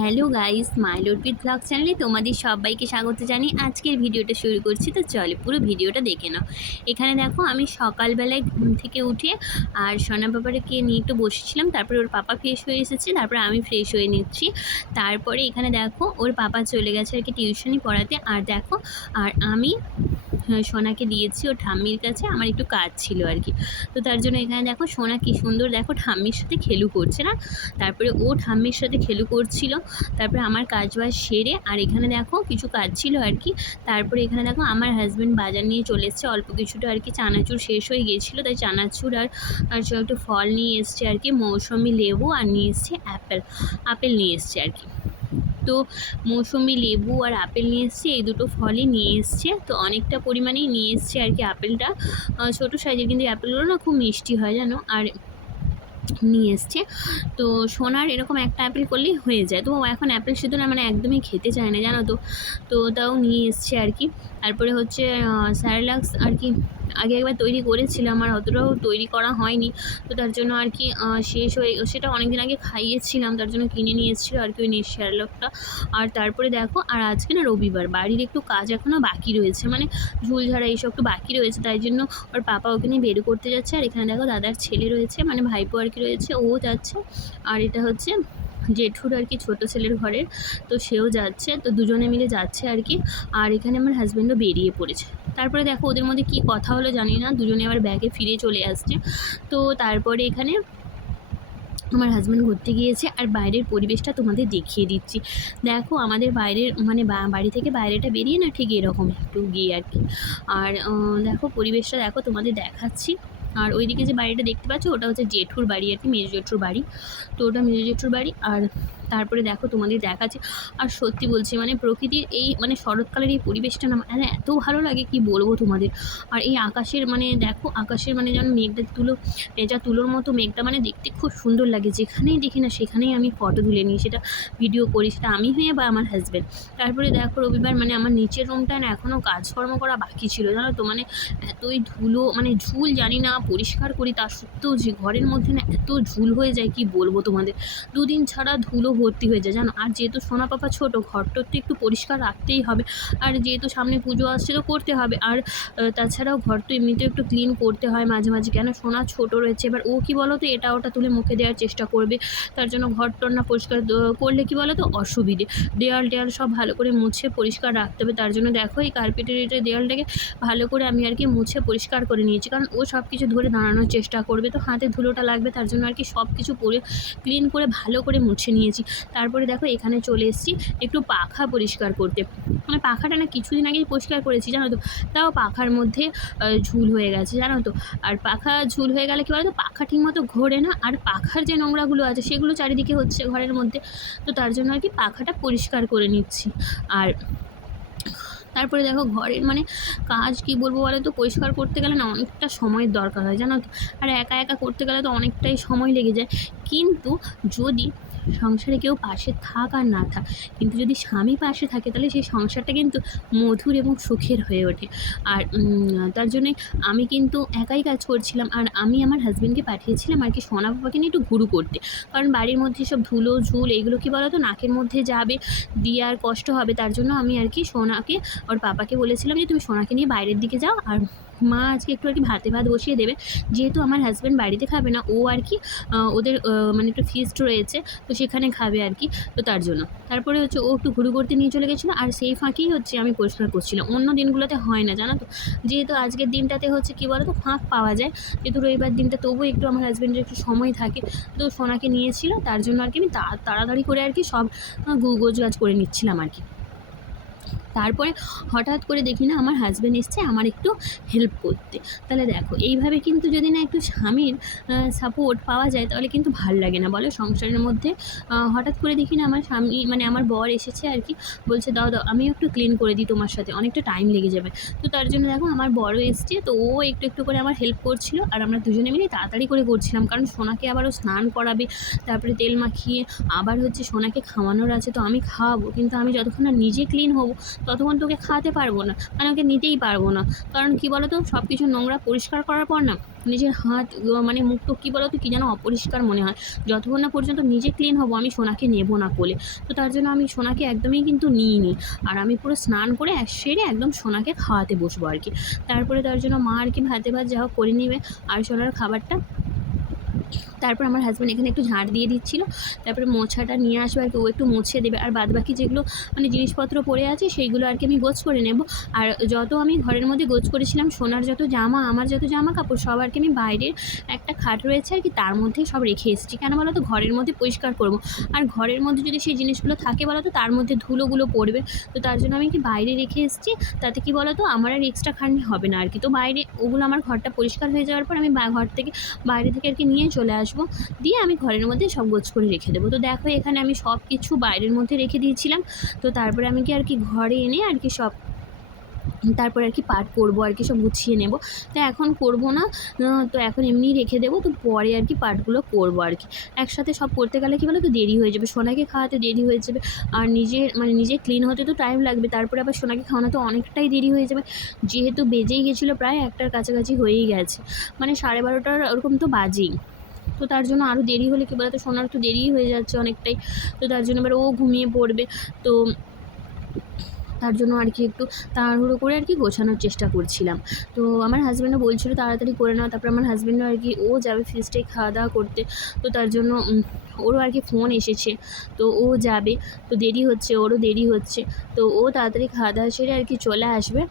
Hello guys, my লুটপিট blog চ্যানেলে তোমাদের সবাইকে স্বাগত জানি আজকের ভিডিওটা শুরু করছি। তো চলে পুরো ভিডিওটা দেখে নাও। এখানে দেখো, আমি সকালবেলায় ঘুম থেকে উঠে আর সোনা বাবাকে নিয়ে একটু বসেছিলাম, তারপরে ওর পাপা ফ্রেশ হয়ে এসেছে, তারপরে আমি ফ্রেশ হয়ে নিচ্ছি। তারপরে এখানে দেখো, ওর পাপা চলে গেছে আর কি টিউশনি পড়াতে। আর দেখো, আর আমি সোনাকে দিয়েছি ও ঠাম্মির কাছে, আমার একটু কাজ ছিল আর কি। তো তার জন্য এখানে দেখো, সোনা কি সুন্দর দেখো, ঠাম্মির সাথে খেলু করছে না? তারপরে ও ঠাম্মির সাথে খেলু করছিল। তারপরে আমার কাজ বাজ সেরে, আর এখানে দেখো কিছু কাজ ছিল আর কি। তারপরে এখানে দেখো আমার হাজব্যান্ড বাজার নিয়ে চলে এসছে, অল্প কিছুটা আর কি চানাচুর শেষ হয়ে গিয়েছিল, তাই চানাচুর আর আর একটু ফল নিয়ে এসছে আর কি, মৌসুমি লেবু, আর নিয়ে এসছে অ্যাপেল আপেল নিয়ে এসছে আর কি। তো মৌসুমি লেবু আর আপেল নিয়ে এসছে, এই দুটো ফলই নিয়ে এসছে। তো অনেকটা পরিমাণেই নিয়ে এসছে আর কি আপেলটা। ছোটো সাইজের কিন্তু আপেলগুলো না খুব মিষ্টি হয় জানো, আর নিয়ে এসছে। তো সোনার এরকম একটা অ্যাপেল করলেই হয়ে যায়। তো এখন অ্যাপেল সিদ্ধ না মানে একদমই খেতে চায় না, জানো তো? তো তাও নিয়ে এসছে আর কি। তারপরে হচ্ছে স্যারেলাক্স আর কি আগে একবার তৈরি করেছিলাম আর অতটাও তৈরি করা হয়নি। তো তার জন্য আর কি শেষ হয়ে, সেটা অনেক দিন আগে খাইয়েছিলাম, তার জন্য কিনে নিয়ে এসেছিল আর কি ওই শ্যারলকটা আর তারপরে দেখো, আর আজকে না রবিবার, বাড়ির একটু কাজ এখনও বাকি রয়েছে মানে ঝুল ঝাড়া এইসব একটু বাকি রয়েছে, তাই জন্য ওর পাপা ওকে নিয়ে বের করতে যাচ্ছে। আর এখানে দেখো দাদার ছেলে রয়েছে মানে ভাইপো আর কি রয়েছে, ও যাচ্ছে। আর এটা হচ্ছে জেঠুর আর কি ছোটো ছেলের ঘরের, তো সেও যাচ্ছে, তো দুজনে মিলে যাচ্ছে আর কি। আর এখানে আমার হাজব্যান্ডও বেরিয়ে পড়েছে। তারপরে দেখো ওদের মধ্যে কী কথা হলো জানি না, দুজনে আবার ব্যাগে ফিরে চলে আসছে। তো তারপরে এখানে আমার হাজব্যান্ড ঘুরতে গিয়েছে, আর বাইরের পরিবেশটা তোমাদের দেখিয়ে দিচ্ছি। দেখো আমাদের বাইরের মানে বাড়ি থেকে বাইরেটা বেরিয়ে না ঠিক এরকম একটু গিয়ে আর কি। আর দেখো পরিবেশটা দেখো তোমাদের দেখাচ্ছি। আর ওইদিকে যে বাড়িটা দেখতে পাচ্ছ, ওটা হচ্ছে জেঠুর বাড়ি আর কি মেজো জেঠুর বাড়ি। তো ওটা মেজো জেঠুর বাড়ি। আর তারপরে দেখো তোমাদের দেখাচ্ছে। আর সত্যি বলছি মানে প্রকৃতির এই মানে শরৎকালের এই পরিবেশটা না মানে এত ভালো লাগে কি বলব তোমাদের। আর এই আকাশের মানে দেখো আকাশের মানে যেন মেঘটা তুলো পেঁচা তুলোর মতো মেঘটা মানে দেখতে খুব সুন্দর লাগে। যেখানেই দেখি না, সেখানেই আমি ফটো তুলে নিই, সেটা ভিডিও করি, সেটা আমি হয়ে বা আমার হাজব্যান্ড তারপরে দেখো রবিবার মানে আমার নিচের রুমটা না এখনও কাজকর্ম করা বাকি ছিল, জানো তো? মানে এতই ধুলো মানে ঝুল জানি না, পরিষ্কার করি তার সত্ত্বেও যে ঘরের মধ্যে না এত ঝুল হয়ে যায় কি বলব তোমাদের? দুদিন ছাড়া ধুলো ভর্তি হয়ে যায়। জানো? আর যেহেতু সোনা পাপা ছোটো, ঘরটা তো একটু পরিষ্কার রাখতেই হবে। আর যেহেতু সামনে পুজো আসছে তো করতে হবে। আর তাছাড়াও ঘর তো এমনিতেও একটু ক্লিন করতে হয় মাঝে মাঝে। কেন? সোনা ছোট রয়েছে। এবার ও কি বলো তো এটা ওটা তুলে মুখে দেওয়ার চেষ্টা করবে। তার জন্য ঘর টর না পরিষ্কার করলে কি বলো তো অসুবিধে। দেওয়াল টেয়াল সব ভালো করে মুছে পরিষ্কার রাখতে হবে। তার জন্য দেখো, এই কার্পেটের এটা দেওয়ালটাকে ভালো করে আমি আর কি মুছে পরিষ্কার করে নিয়েছি। কারণ ও সব কিছু ধরে দাঁড়ানোর চেষ্টা করবে। তো হাতে ধুলোটা লাগবে। তার জন্য আর কি সব কিছু পরে ক্লিন করে ভালো করে মুছে নিয়েছি। তারপরে দেখো এখানে চলে এসেছি একটু পাখা পরিষ্কার করতে। মানে পাখাটা না কিছুদিন আগেই পরিষ্কার করেছি, জানো তো? তাও পাখার মধ্যে ঝুল হয়ে গেছে, জানো তো? আর পাখা ঝুল হয়ে গেলে কী বলতো? পাখা ঠিকমতো ঘোরে না, আর পাখার যে নোংরাগুলো আছে সেগুলো চারিদিকে হচ্ছে ঘরের মধ্যে। তো তার জন্য আর কি পাখাটা পরিষ্কার করে নিচ্ছি। আর তারপরে দেখো ঘরের মানে কাজ কি বলব বলো তো? পরিষ্কার করতে গেলে না অনেকটা সময়ের দরকার হয়, জানো তো? আর একা একা করতে গেলে তো অনেকটাই সময় লেগে যায়। কিন্তু যদি সংসারে কেউ পাশে থাক আর না থাক, কিন্তু যদি স্বামী পাশে থাকে, তাহলে সেই সংসারটা কিন্তু মধুর এবং সুখের হয়ে ওঠে। আর তার জন্যে আমি কিন্তু একাই কাজ করছিলাম আর আমি আমার হাজব্যান্ডকে পাঠিয়েছিলাম আর কি সোনা বাবাকে নিয়ে একটু ঘুরু করতে। কারণ বাড়ির মধ্যে সব ধুলো, ঝুল, এগুলো কি বলো তো? নাকের মধ্যে যাবে, দিয়ে আর কষ্ট হবে, তার জন্য আমি আর কি সোনাকে ওর পাপাকে বলেছিলাম যে, তুমি সোনাকে নিয়ে বাইরের দিকে যাও আর মা আজকে একটু আর কি ভাতে ভাত বসিয়ে দেবে। যেহেতু আমার হাজব্যান্ড বাড়িতে খাবে না, ও আর কি ওদের মানে একটু ফিস্ট রয়েছে, তো সেখানে খাবে আর কি, তো তার জন্য। তারপরে হচ্ছে ও একটু ঘুরু করতে নিয়ে চলে গেছিল আর সেই ফাঁকেই হচ্ছে আমি পরিষ্কার করছিলাম। অন্য দিনগুলোতে হয় না, জানো তো? যেহেতু আজকের দিনটাতে হচ্ছে কী বলো তো ফাঁক পাওয়া যায়। যেহেতু রবিবার দিনটা তবুও একটু আমার হাজব্যান্ডের একটু সময় থাকে, তো সোনাকে নিয়েছিল, তার জন্য আর কি আমি তাড়াতাড়ি করে আর কি সব গোজ গাছ করে নিচ্ছিলাম আর কি। তারপরে হঠাৎ করে দেখি না আমার হাজব্যান্ড এসছে, আমার একটু হেল্প করতে। তাহলে দেখো, এইভাবে কিন্তু যদি না একটু স্বামীর সাপোর্ট পাওয়া যায়, তাহলে কিন্তু ভালো লাগে না। বলো, সংসারের মধ্যে হঠাৎ করে দেখি না আমার স্বামী মানে আমার বর এসেছে আর কি, বলছে, দাও দাও আমি একটু ক্লিন করে দিই তোমার সাথে, অনেকটা টাইম লেগে যাবে। তো তার জন্য দেখো, আমার বড় এসছে, তো ও একটু একটু করে আমার হেল্প করছিল, আর আমরা দুজনে মিলে তাড়াতাড়ি করে করছিলাম, কারণ সোনাকে আবারও স্নান করাবে, তারপরে তেল মাখিয়ে, আবার হচ্ছে সোনাকে খাওয়ানোর আছে, তো আমি খাওয়াবো, কিন্তু আমি যতক্ষণ না নিজে ক্লিন হব ততক্ষণ তোকে খাওয়াতে পারব না মানে ওকে নিতেই পারব না। কারণ কী বলো তো সব কিছু নোংরা পরিষ্কার করার পর না, নিজের হাত মানে মুখ তো কী বলো তো কী যেন অপরিষ্কার মনে হয়। যতক্ষণ না পর্যন্ত নিজে ক্লিন হব, আমি সোনাকে নেব না কোলে। তো তার জন্য আমি সোনাকে একদমই কিন্তু নিইনি। আর আমি পুরো স্নান করে সেরে একদম সোনাকে খাওয়াতে বসবো আর কি। তারপরে তার জন্য মা আর কি ভাতে ভাত যা হোক করে নেবে। আর সোনার খাবারটা তারপর আমার হাজব্যান্ড এখানে একটু ঝাঁট দিয়ে দিচ্ছিল। তারপরে মোছাটা নিয়ে আসবে আর কি, ও একটু মুছে দেবে। আর বাদ বাকি যেগুলো মানে জিনিসপত্র পড়ে আছে, সেইগুলো আর কি আমি গোছ করে নেব। আর যত আমি ঘরের মধ্যে গোছ করেছিলাম, সোনার যত জামা, আমার যত জামা কাপড়, সব আর কি আমি বাইরের একটা খাট রয়েছে আর কি, তার মধ্যে সব রেখে এসেছি। কেন বলো তো ঘরের মধ্যে পরিষ্কার করব। আর ঘরের মধ্যে যদি সেই জিনিসগুলো থাকে বলো তো তার মধ্যে ধুলোগুলো পড়বে। তো তার জন্য আমি কি বাইরে রেখে এসেছি? তাতে কি বলো তো আমার আর এক্সট্রা খাটনি হবে না আর কি। তো বাইরে, ওগুলো আমার ঘরটা পরিষ্কার হয়ে যাওয়ার পর আমি ঘর থেকে বাইরে থেকে আর কি নিয়ে চলে আসব। দিয়ে আমি ঘরের মধ্যে সব গোছ করে রেখে দেবো। তো দেখো, এখানে আমি সব কিছু বাইরের মধ্যে রেখে দিয়েছিলাম। তো তারপরে আমি কি আর কি ঘরে এনে আর কি সব তারপরে আর কি পাট করব, আর কি সব গুছিয়ে নেব। তো এখন করব না তো এখন এমনি রেখে দেবো। তো পরে আর কি পাটগুলো করব আর কি। একসাথে সব করতে গেলে কি বলো তো দেরি হয়ে যাবে। সোনাকে খাওয়াতে দেরি হয়ে যাবে। আর নিজে মানে নিজে ক্লিন হতে তো টাইম লাগবে। তারপরে আবার সোনাকে খাওয়ানো তো অনেকটাই দেরি হয়ে যাবে। যেহেতু বেজেই গেছিল প্রায়, একটার কাছাকাছি হয়েই গেছে। মানে সাড়ে বারোটার ওরকম তো বাজেই। তো তার জন্য আরও দেরি হলে কী বলতো? সোনার তো দেরিই হয়ে যাচ্ছে অনেকটাই। তো তার জন্য এবার ও ঘুমিয়ে পড়বে। তো তার জন্য আর কি একটু তাড়াহুড়ো করে আর কি গোছানোর চেষ্টা করছিলাম। তো আমার হাজব্যান্ডও বলছিল তাড়াতাড়ি করে নাও। তারপর আমার হাজব্যান্ডও আর কি, ও যাবে ফিস্টে খাওয়া দাওয়া করতে। তো তার জন্য ওরও আর কি ফোন এসেছে। তো ও যাবে। তো দেরি হচ্ছে, ওরও দেরি হচ্ছে। তো ও তাড়াতাড়ি খাওয়া দাওয়া সেরে আর কি চলে আসবে।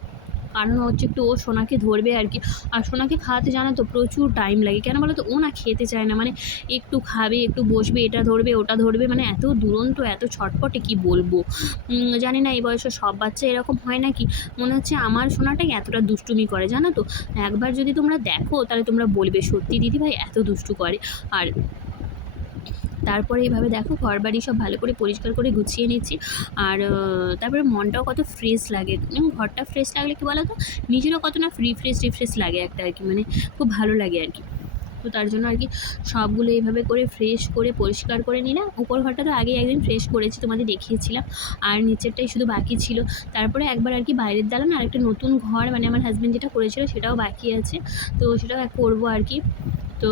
কারণ হচ্ছে একটু ও সোনাকে ধরবে আর কি। আর সোনাকে খাওয়াতে জানো তো প্রচুর টাইম লাগে। কেন বলো তো? ও না খেতে চায় না। মানে একটু খাবে, একটু বসবে, এটা ধরবে, ওটা ধরবে। মানে এত দুরন্ত, এত ছটপটে কি বলব? জানি না, এই বয়সে সব বাচ্চা এরকম হয় নাকি? মনে হচ্ছে আমার সোনাটাই এতটা দুষ্টুমি করে, জানো তো? একবার যদি তোমরা দেখো, তাহলে তোমরা বলবে, সত্যি দিদিভাই, এত দুষ্টু করে। আর তারপরে এইভাবে দেখো ঘর বাড়ি সব ভালো করে পরিষ্কার করে গুছিয়ে নিচ্ছি। আর তারপরে মনটাও কত ফ্রেশ লাগে। ঘরটা ফ্রেশ লাগলে কি বলো তো নিজেরও কত না ফ্রি ফ্রেশ রিফ্রেশ লাগে একটা আর কি মানে খুব ভালো লাগে আর কি। তো তার জন্য আর কি সবগুলো এইভাবে করে ফ্রেশ করে পরিষ্কার করে নিলাম। উপর ঘরটা তো আগে একদিন ফ্রেশ করেছি, তোমাদের দেখিয়েছিলাম। আর নিচেরটাই শুধু বাকি ছিল। তারপরে একবার আর কি বাইরের দালান আর একটা নতুন ঘর মানে আমার হাজব্যান্ড যেটা করেছিল সেটাও বাকি আছে। তো সেটাও করব আর কি। তো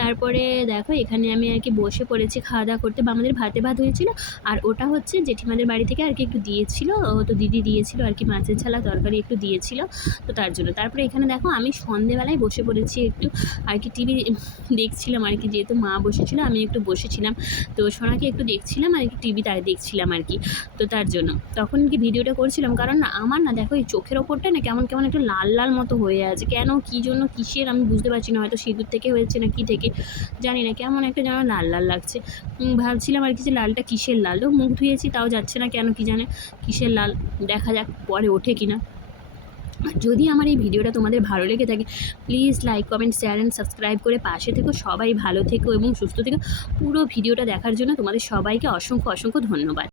তারপরে দেখো এখানে আমি আর কি বসে পড়েছি খাওয়া দাওয়া করতে। বা আমাদের ভাতে ভাত হয়েছিল। আর ওটা হচ্ছে জেঠিমাদের বাড়ি থেকে আর কি একটু দিয়েছিল। তো দিদি দিয়েছিল আর কি মাছের ছালা, তরকারি একটু দিয়েছিল। তো তার জন্য। তারপরে এখানে দেখো আমি সন্ধেবেলায় বসে পড়েছি একটু। আর কি টিভি দেখছিলাম আর কি। যেহেতু মা বসেছিল, আমি একটু বসেছিলাম। তো সোনাকে একটু দেখছিলাম আর কি টিভি তাই দেখছিলাম আর কি। তো তার জন্য। তখন কি ভিডিওটা করছিলাম? কারণ না আমার না দেখো এই চোখের ওপরটা না কেমন কেমন একটু লাল লাল মতো হয়ে আছে। কেন, কী জন্য, কিসের আমি বুঝতে পারছি না। হয়তো সিঁদুর থেকে হয়েছে না কী থেকে, জানি না, কেমন একটা যেন লাল লাল লাগছে। ভাবছিলাম আর কি যে লালটা কিসের লাল? তো মুখ ধুয়েছি, তাও যাচ্ছে না কেন কি জানে, কিসের লাল? দেখা যাক পরে ওঠে কিনা যদি আমার এই ভিডিওটা তোমাদের ভালো লেগে থাকে please like comment share and subscribe করে পাশে থেকো, সবাই ভালো থেকো এবং সুস্থ থেকো। পুরো ভিডিওটা দেখার জন্য তোমাদের সবাইকে অসংখ্য অসংখ্য ধন্যবাদ।